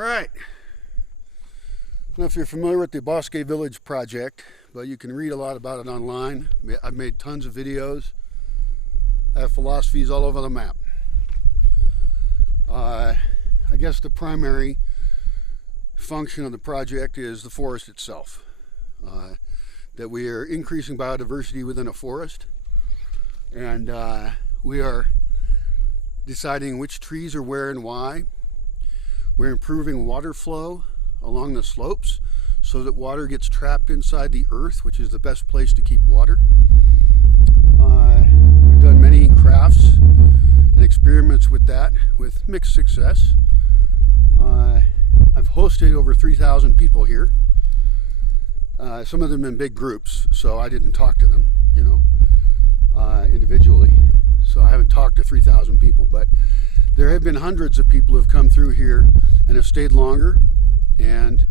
All right. I don't know if you're familiar with the Bosque Village project, but you can read a lot about it online. I've made tons of videos. I have philosophies all over the map. I guess the primary function of the project is the forest itself. That we are increasing biodiversity within a forest, and we are deciding which trees are where and why. We're improving water flow along the slopes so that water gets trapped inside the earth, which is the best place to keep water. We've done many crafts and experiments with that with mixed success. I've hosted over 3,000 people here. Some of them in big groups, so I didn't talk to them, individually. So I haven't talked to 3,000 people, but there have been hundreds of people who have come through here and have stayed longer and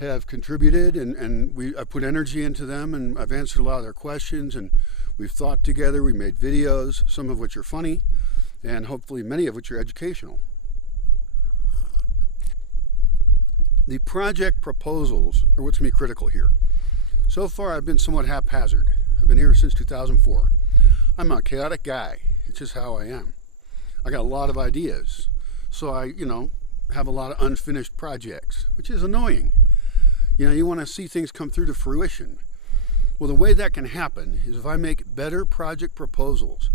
have contributed, and I've put energy into them, and I've answered a lot of their questions, and we've thought together. We made videos, some of which are funny, and hopefully many of which are educational. The project proposals are what's going to be critical here. So far, I've been somewhat haphazard. I've been here since 2004. I'm a chaotic guy. It's just how I am. I got a lot of ideas. So I, have a lot of unfinished projects, which is annoying. You want to see things come through to fruition. Well, the way that can happen is if I make better project proposals.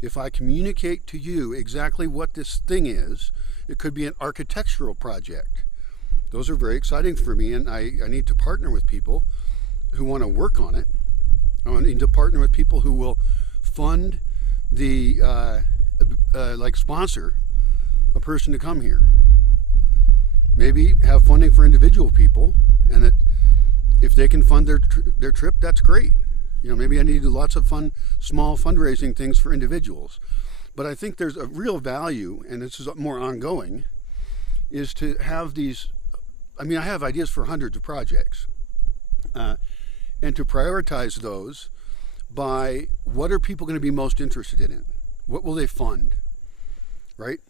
If I communicate to you exactly what this thing is, it could be an architectural project. Those are very exciting for me, and I need to partner with people who want to work on it. I need to partner with people who will fund the, sponsor a person to come here. Maybe have funding for individual people, and that if they can fund their trip, that's great. Maybe I need to do lots of fun, small fundraising things for individuals. But I think there's a real value, and this is more ongoing, is to have these. I have ideas for hundreds of projects, and to prioritize those by what are people going to be most interested in? What will they fund, right?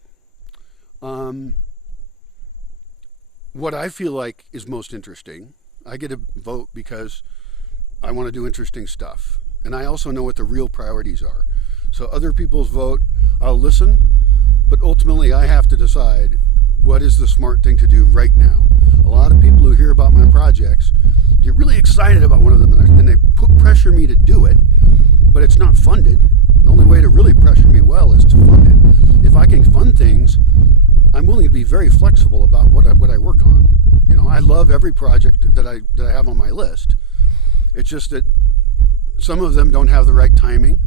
What I feel like is most interesting, I get a vote because I want to do interesting stuff, and I also know what the real priorities are. So other people's vote, I'll listen, but ultimately I have to decide what is the smart thing to do right now. A lot of people who hear about my projects get really excited about one of them, and they pressure me to do it, but it's not funded. The only way to really pressure me well is to fund it. If I can fund things, I'm willing to be very flexible about what I work on. I love every project that I have on my list. It's just that some of them don't have the right timing.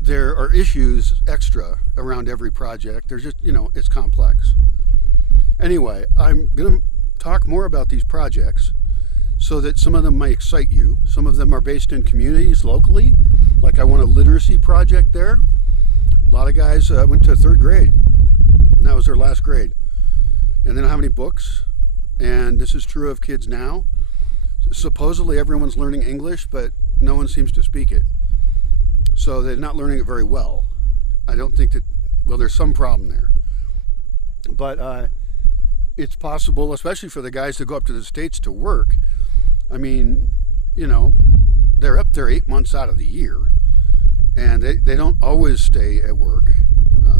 There are issues extra around every project. There's just, it's complex. Anyway, I'm going to talk more about these projects so that some of them might excite you. Some of them are based in communities locally. Like I want a literacy project there. A lot of guys went to third grade, and that was their last grade. And they don't have any books, and this is true of kids now. Supposedly everyone's learning English, but no one seems to speak it. So they're not learning it very well. I don't think that, there's some problem there. But it's possible, especially for the guys that go up to the States to work. They're up there 8 months out of the year, and they don't always stay at work.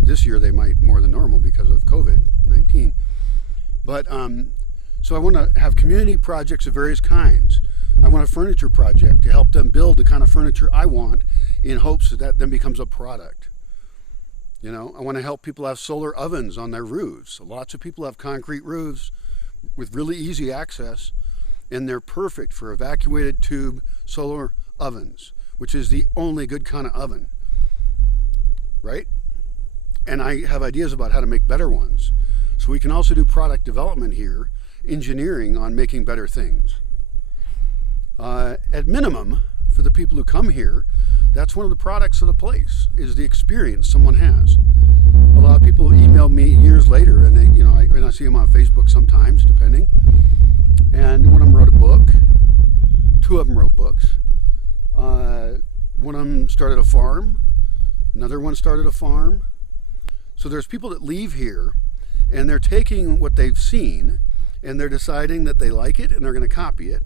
This year they might more than normal because of COVID-19. But so I want to have community projects of various kinds. I want a furniture project to help them build the kind of furniture I want in hopes that then becomes a product. I want to help people have solar ovens on their roofs. Lots of people have concrete roofs with really easy access, and they're perfect for evacuated tube solar ovens, which is the only good kind of oven, right? And I have ideas about how to make better ones. So we can also do product development here, engineering on making better things. At minimum, for the people who come here, that's one of the products of the place, is the experience someone has. A lot of people email me years later, and I see them on Facebook sometimes, depending. And one of them wrote a book. Two of them wrote books. One of them started a farm. Another one started a farm. So there's people that leave here and they're taking what they've seen and they're deciding that they like it and they're going to copy it.